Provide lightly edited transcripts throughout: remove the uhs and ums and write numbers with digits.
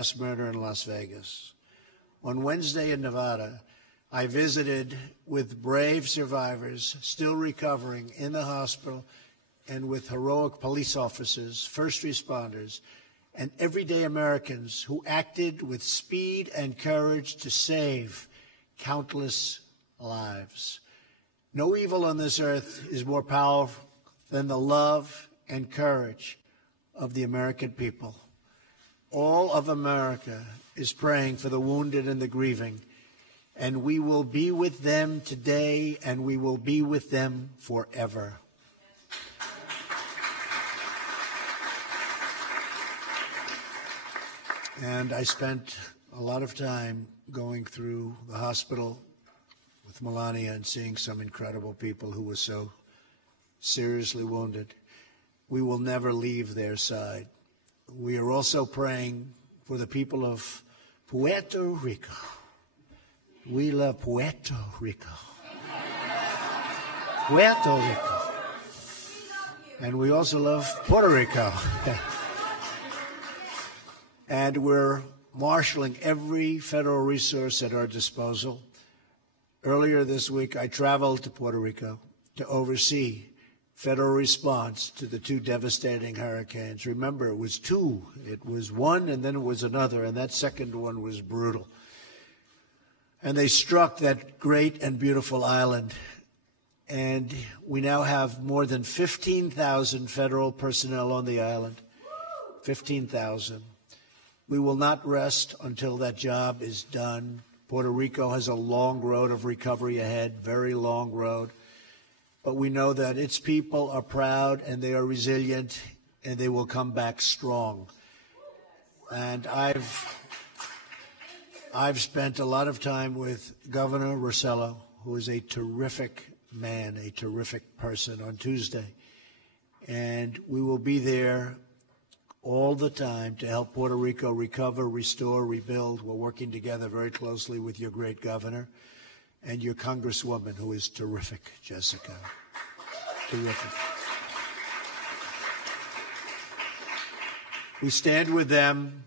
mass murder in Las Vegas. On Wednesday in Nevada, I visited with brave survivors still recovering in the hospital and with heroic police officers, first responders, and everyday Americans who acted with speed and courage to save countless lives. No evil on this earth is more powerful than the love and courage of the American people. All of America is praying for the wounded and the grieving, and we will be with them today, and we will be with them forever. And I spent a lot of time going through the hospital with Melania and seeing some incredible people who were so seriously wounded. We will never leave their side. We are also praying for the people of Puerto Rico. We love Puerto Rico. Puerto Rico. And we also love Puerto Rico. And we're marshaling every federal resource at our disposal. Earlier this week, I traveled to Puerto Rico to oversee federal response to the two devastating hurricanes. Remember, it was two. It was one, and then it was another, and that second one was brutal. And they struck that great and beautiful island. And we now have more than 15,000 federal personnel on the island. 15,000. We will not rest until that job is done. Puerto Rico has a long road of recovery ahead, very long road. But we know that its people are proud and they are resilient and they will come back strong. And I've spent a lot of time with Governor Rossello, who is a terrific man, a terrific person, on Tuesday. And we will be there all the time to help Puerto Rico recover, restore, rebuild. We're working together very closely with your great governor and your congresswoman, who is terrific, Jessica. Terrific. We stand with them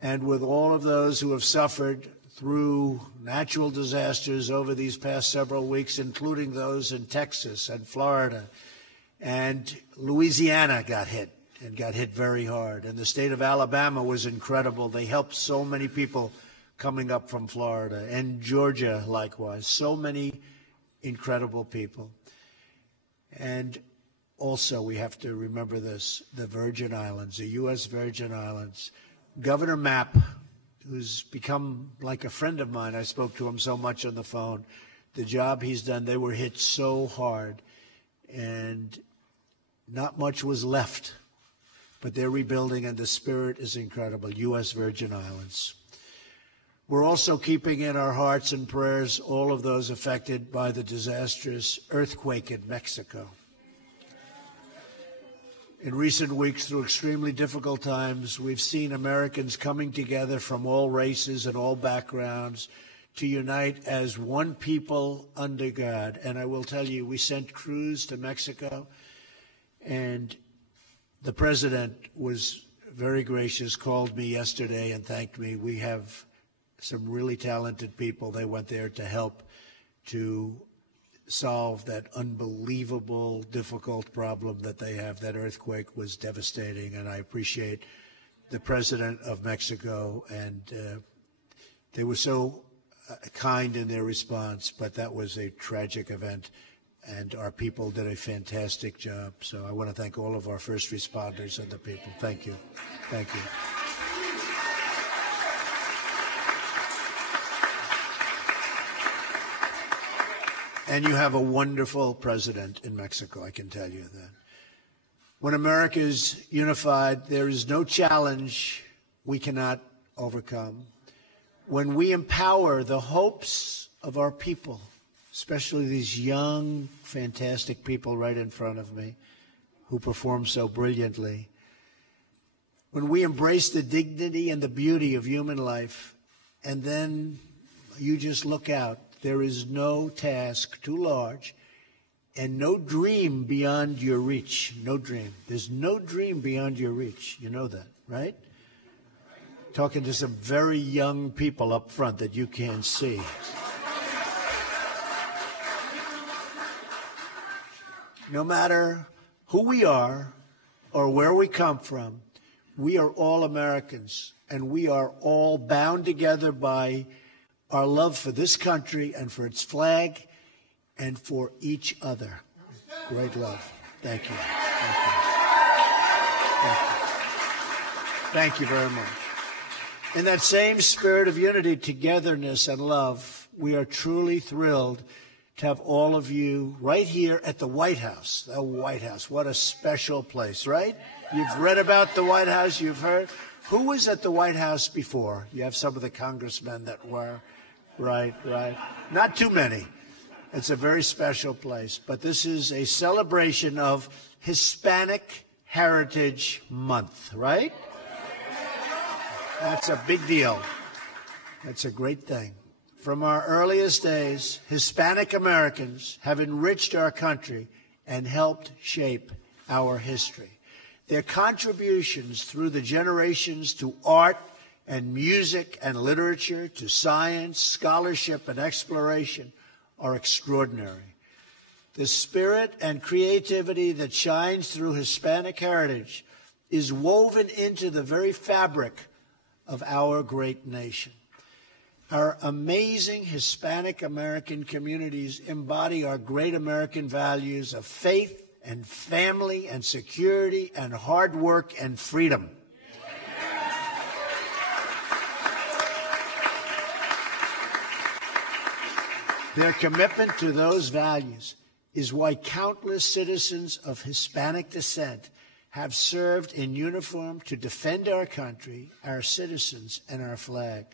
and with all of those who have suffered through natural disasters over these past several weeks, including those in Texas and Florida. And Louisiana got hit. And got hit very hard. And the state of Alabama was incredible. They helped so many people coming up from Florida. And Georgia, likewise. So many incredible people. And also, we have to remember this, the Virgin Islands, the U.S. Virgin Islands. Governor Mapp, who's become like a friend of mine, I spoke to him so much on the phone, the job he's done, they were hit so hard. And not much was left. But they're rebuilding, and the spirit is incredible. U.S. Virgin Islands. We're also keeping in our hearts and prayers all of those affected by the disastrous earthquake in Mexico. In recent weeks, through extremely difficult times, we've seen Americans coming together from all races and all backgrounds to unite as one people under God. And I will tell you, we sent crews to Mexico, and the president was very gracious, called me yesterday and thanked me. We have some really talented people. They went there to help to solve that unbelievable, difficult problem that they have. That earthquake was devastating, and I appreciate the president of Mexico, and they were so kind in their response, but that was a tragic event. And our people did a fantastic job. So I want to thank all of our first responders and the people. Thank you. Thank you. And you have a wonderful president in Mexico, I can tell you that. When America is unified, there is no challenge we cannot overcome. When we empower the hopes of our people, especially these young, fantastic people right in front of me who perform so brilliantly. When we embrace the dignity and the beauty of human life, and then you just look out, there is no task too large and no dream beyond your reach. No dream. There's no dream beyond your reach. You know that, right? Talking to some very young people up front that you can't see. No matter who we are or where we come from, we are all Americans, and we are all bound together by our love for this country and for its flag and for each other. Great love. Thank you. Thank you. Thank you. Thank you very much. In that same spirit of unity, togetherness, and love, we are truly thrilled to have all of you right here at the White House. The White House, what a special place, right? You've read about the White House, you've heard. Who was at the White House before? You have some of the congressmen that were. Right. Not too many. It's a very special place. But this is a celebration of Hispanic Heritage Month, right? That's a big deal. That's a great thing. From our earliest days, Hispanic Americans have enriched our country and helped shape our history. Their contributions through the generations to art and music and literature, to science, scholarship, and exploration are extraordinary. The spirit and creativity that shines through Hispanic heritage is woven into the very fabric of our great nation. Our amazing Hispanic American communities embody our great American values of faith and family and security and hard work and freedom. Their commitment to those values is why countless citizens of Hispanic descent have served in uniform to defend our country, our citizens, and our flag.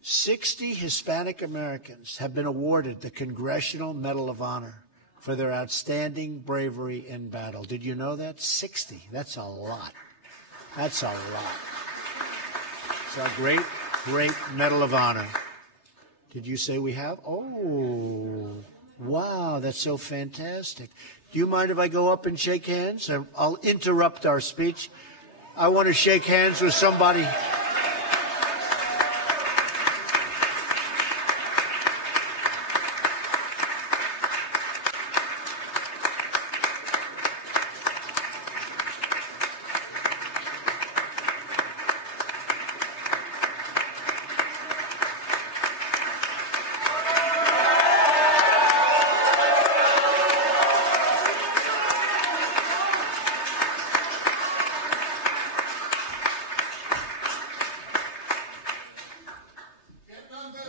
60 Hispanic Americans have been awarded the Congressional Medal of Honor for their outstanding bravery in battle. Did you know that? 60. That's a lot. That's a lot. It's a great, great Medal of Honor. Did you say we have? Oh, wow, that's so fantastic. Do you mind if I go up and shake hands? I'll interrupt our speech. I want to shake hands with somebody.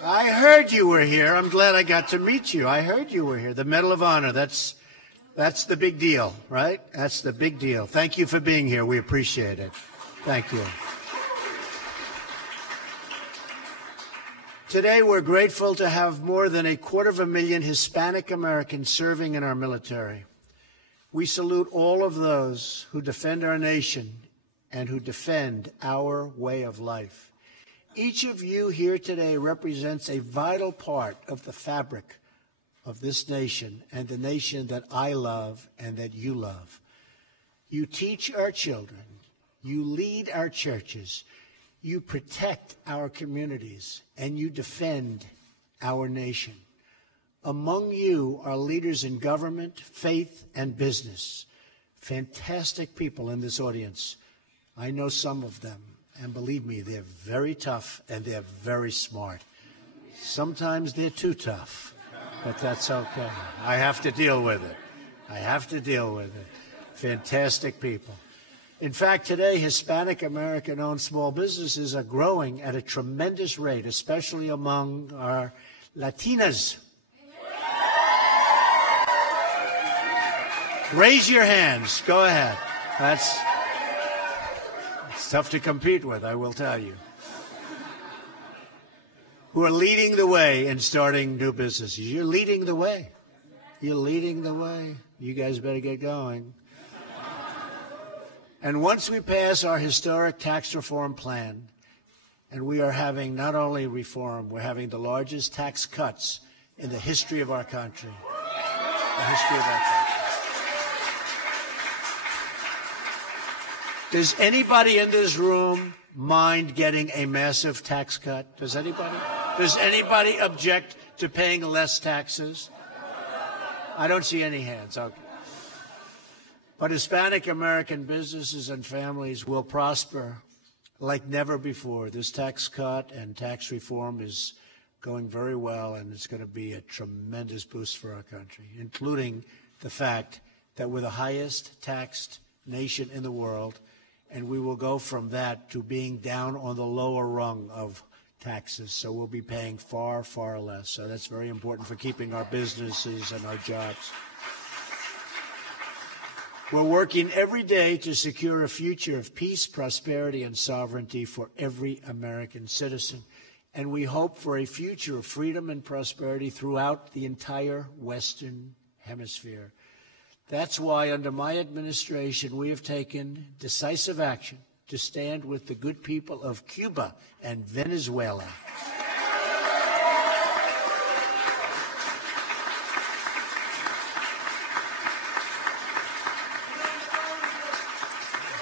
I heard you were here. I'm glad I got to meet you. I heard you were here. The Medal of Honor, that's the big deal, right? That's the big deal. Thank you for being here. We appreciate it. Thank you. Today, we're grateful to have more than 250,000 Hispanic Americans serving in our military. We salute all of those who defend our nation and who defend our way of life. Each of you here today represents a vital part of the fabric of this nation and the nation that I love and that you love. You teach our children. You lead our churches. You protect our communities, and you defend our nation. Among you are leaders in government, faith, and business. Fantastic people in this audience. I know some of them. And believe me, they're very tough and they're very smart. Sometimes they're too tough, but that's okay. I have to deal with it. I have to deal with it. Fantastic people. In fact, today, Hispanic American-owned small businesses are growing at a tremendous rate, especially among our Latinas. Raise your hands. Go ahead. It's tough to compete with, I will tell you. Who are leading the way in starting new businesses. You're leading the way. You're leading the way. You guys better get going. And once we pass our historic tax reform plan, and we are having not only reform, we're having the largest tax cuts in the history of our country. The history of our country. Does anybody in this room mind getting a massive tax cut? Does anybody object to paying less taxes? I don't see any hands. Okay. But Hispanic American businesses and families will prosper like never before. This tax cut and tax reform is going very well, and it's going to be a tremendous boost for our country, including the fact that we're the highest taxed nation in the world, and we will go from that to being down on the lower rung of taxes. So we'll be paying far, far less. So that's very important for keeping our businesses and our jobs. We're working every day to secure a future of peace, prosperity, and sovereignty for every American citizen. And we hope for a future of freedom and prosperity throughout the entire Western Hemisphere. That's why, under my administration, we have taken decisive action to stand with the good people of Cuba and Venezuela.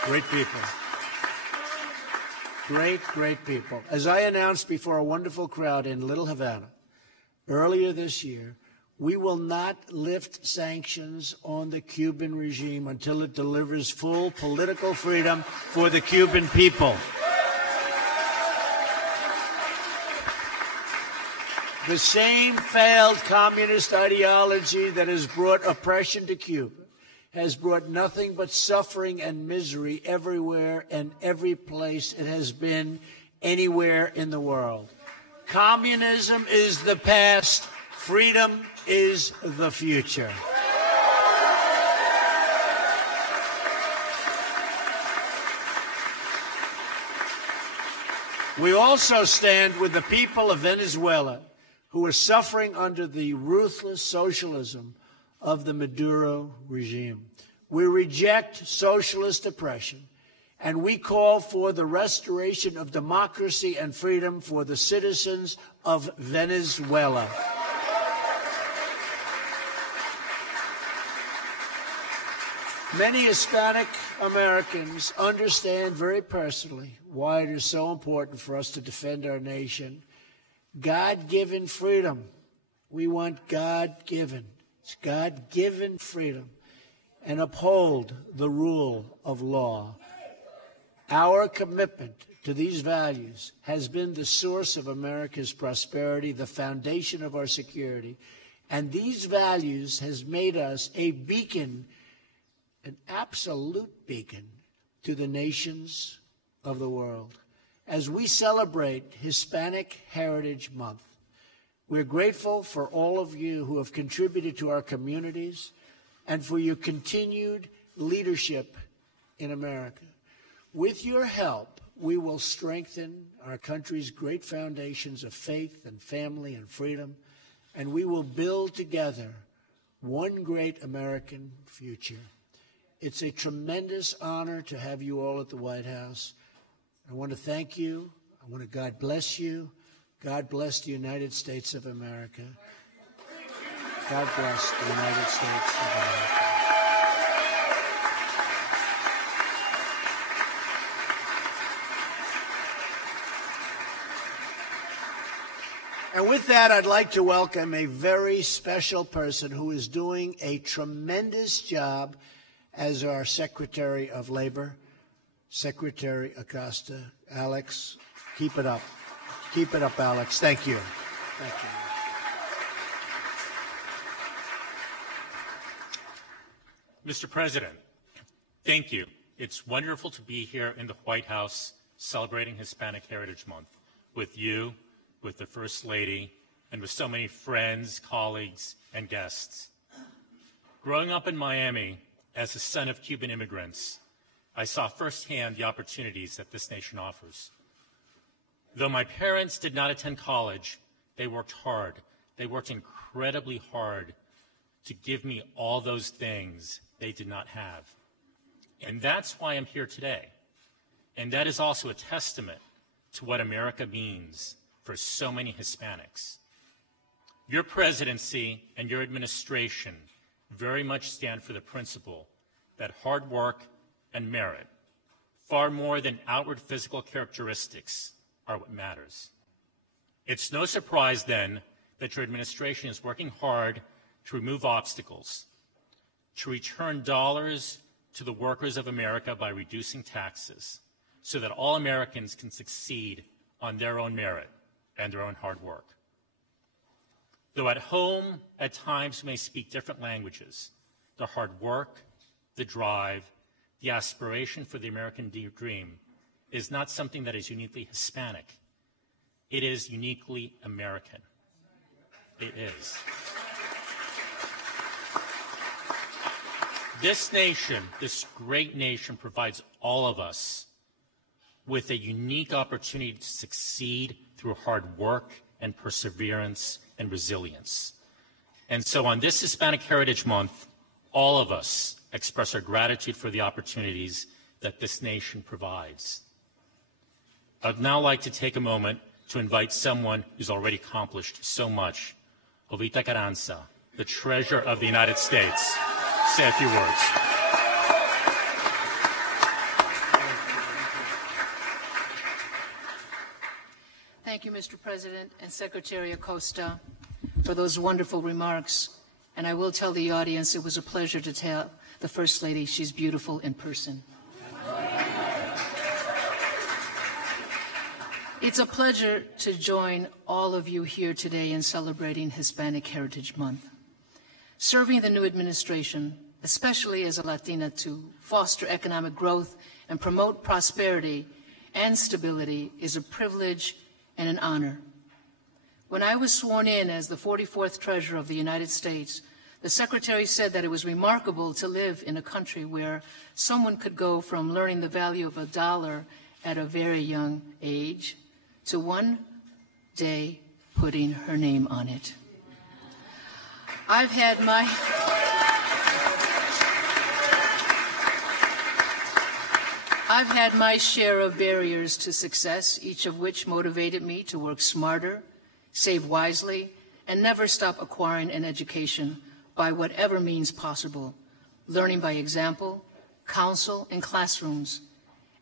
Great people. Great, great people. As I announced before a wonderful crowd in Little Havana earlier this year, we will not lift sanctions on the Cuban regime until it delivers full political freedom for the Cuban people. The same failed communist ideology that has brought oppression to Cuba has brought nothing but suffering and misery everywhere and every place it has been anywhere in the world. Communism is the past. Freedom is the future. We also stand with the people of Venezuela who are suffering under the ruthless socialism of the Maduro regime. We reject socialist oppression, and we call for the restoration of democracy and freedom for the citizens of Venezuela. Many Hispanic Americans understand very personally why it is so important for us to defend our nation. God-given freedom. We want God-given. It's God-given freedom, and uphold the rule of law. Our commitment to these values has been the source of America's prosperity, the foundation of our security, and these values has made us a beacon, an absolute beacon, to the nations of the world. As we celebrate Hispanic Heritage Month, we're grateful for all of you who have contributed to our communities and for your continued leadership in America. With your help, we will strengthen our country's great foundations of faith and family and freedom, and we will build together one great American future. It's a tremendous honor to have you all at the White House. I want to thank you. I want to God bless you. God bless the United States of America. God bless the United States of America. And with that, I'd like to welcome a very special person who is doing a tremendous job as our Secretary of Labor, Secretary Acosta. Alex, keep it up. Keep it up, Alex. Thank you. Thank you. Mr. President, thank you. It's wonderful to be here in the White House celebrating Hispanic Heritage Month with you, with the First Lady, and with so many friends, colleagues, and guests. Growing up in Miami as a son of Cuban immigrants, I saw firsthand the opportunities that this nation offers. Though my parents did not attend college, they worked hard. They worked incredibly hard to give me all those things they did not have. And that's why I'm here today. And that is also a testament to what America means for so many Hispanics. Your presidency and your administration very much stand for the principle that hard work and merit far more than outward physical characteristics are what matters. It's no surprise, then, that your administration is working hard to remove obstacles, to return dollars to the workers of America by reducing taxes, so that all Americans can succeed on their own merit and their own hard work. Though at home, at times, we may speak different languages, the hard work, the drive, the aspiration for the American dream is not something that is uniquely Hispanic. It is uniquely American. It is. This nation, this great nation, provides all of us with a unique opportunity to succeed through hard work and perseverance and resilience. And so on this Hispanic Heritage Month, all of us express our gratitude for the opportunities that this nation provides. I'd now like to take a moment to invite someone who's already accomplished so much, Jovita Carranza, the treasurer of the United States, say a few words. Thank you, Mr. President and Secretary Acosta, for those wonderful remarks. And I will tell the audience it was a pleasure to tell the First Lady she's beautiful in person. It's a pleasure to join all of you here today in celebrating Hispanic Heritage Month. Serving the new administration, especially as a Latina, to foster economic growth and promote prosperity and stability is a privilege and an honor. When I was sworn in as the 44th Treasurer of the United States, the Secretary said that it was remarkable to live in a country where someone could go from learning the value of $1 at a very young age to one day putting her name on it. I've had my share of barriers to success, each of which motivated me to work smarter, save wisely, and never stop acquiring an education by whatever means possible, learning by example, counsel in classrooms,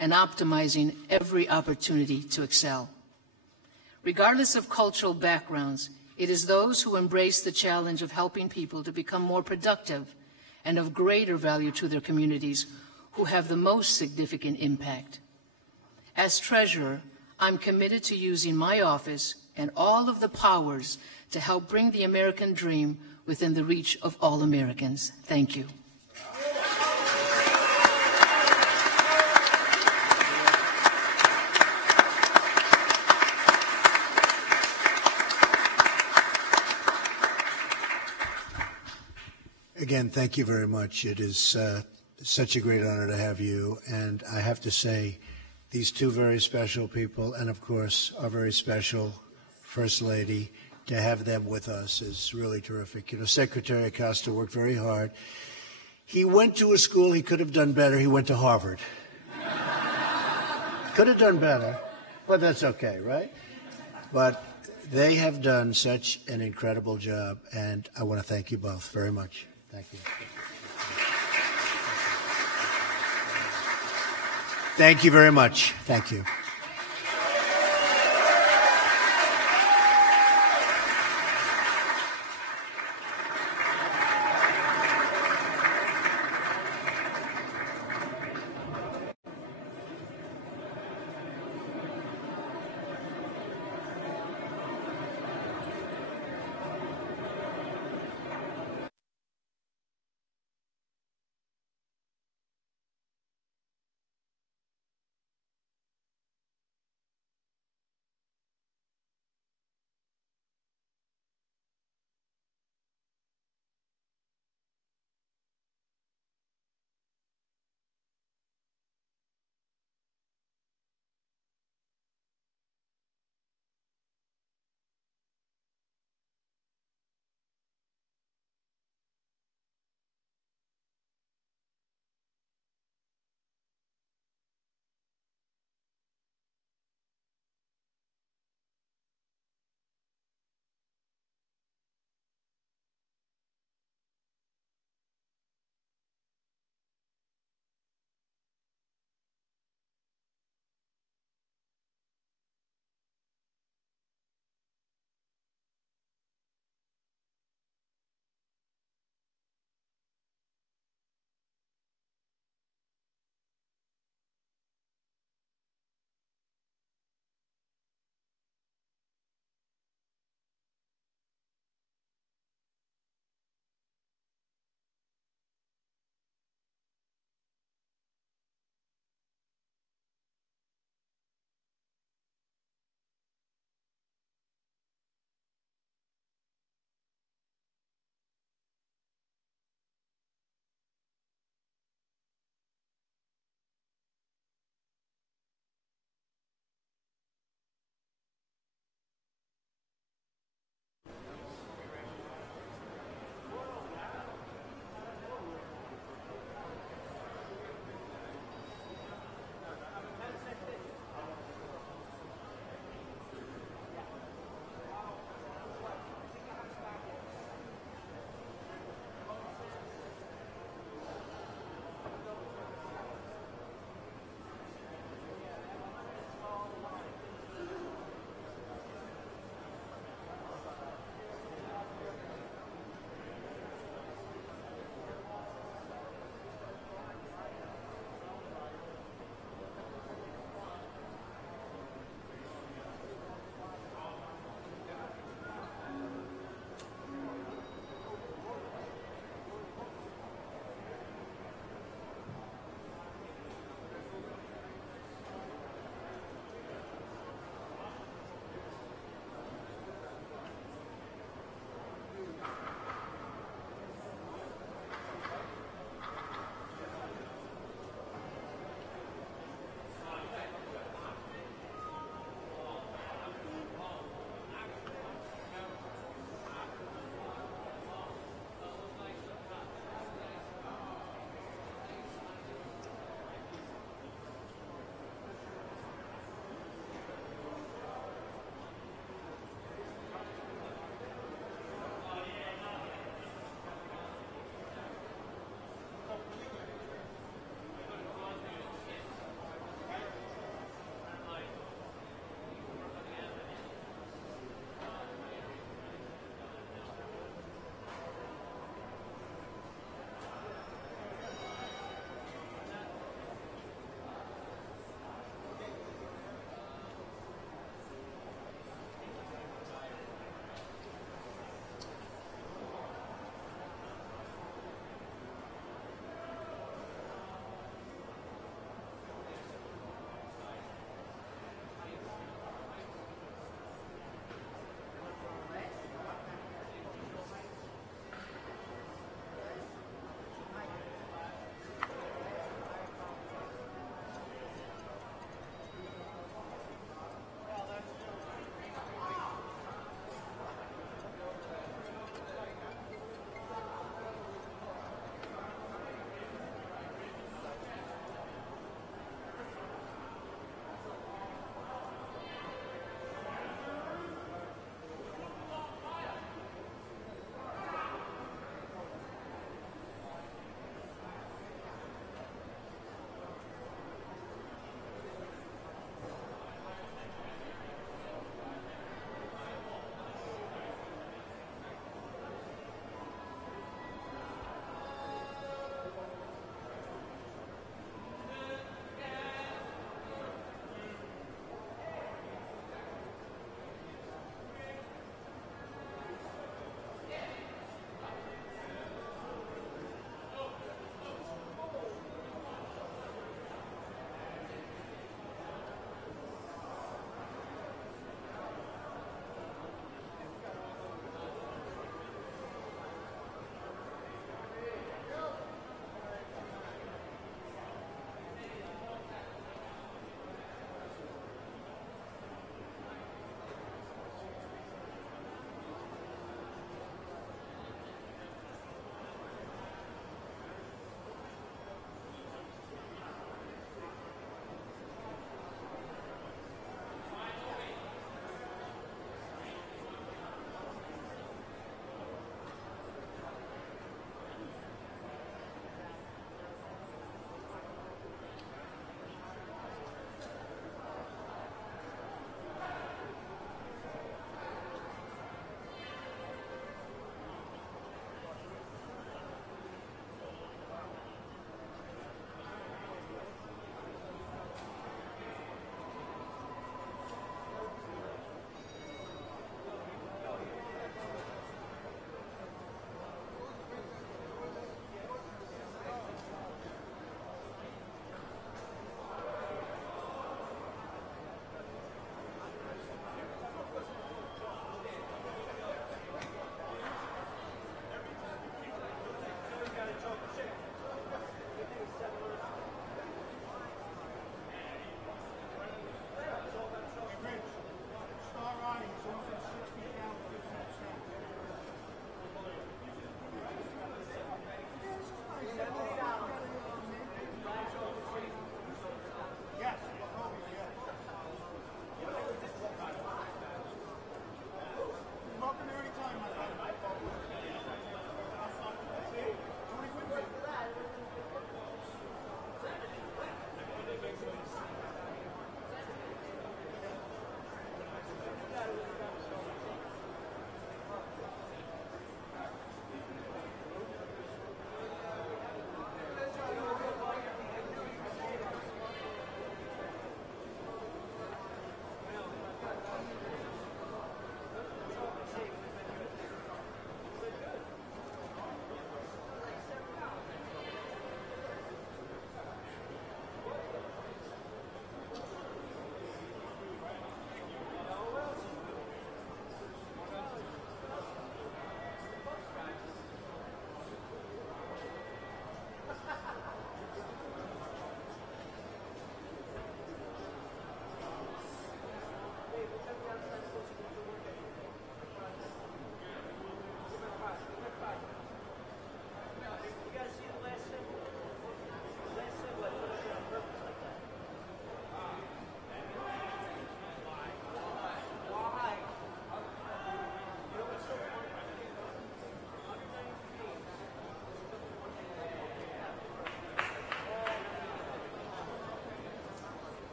and optimizing every opportunity to excel. Regardless of cultural backgrounds, it is those who embrace the challenge of helping people to become more productive and of greater value to their communities who have the most significant impact. As Treasurer, I'm committed to using my office and all of the powers to help bring the American dream within the reach of all Americans. Thank you. Again, thank you very much. It is such a great honor to have you. And I have to say, these two very special people, and of course, our very special First Lady, to have them with us is really terrific. You know, Secretary Acosta worked very hard. He went to a school he could have done better. He went to Harvard. Could have done better, but that's okay, right? But they have done such an incredible job, and I want to thank you both very much. Thank you. Thank you very much. Thank you.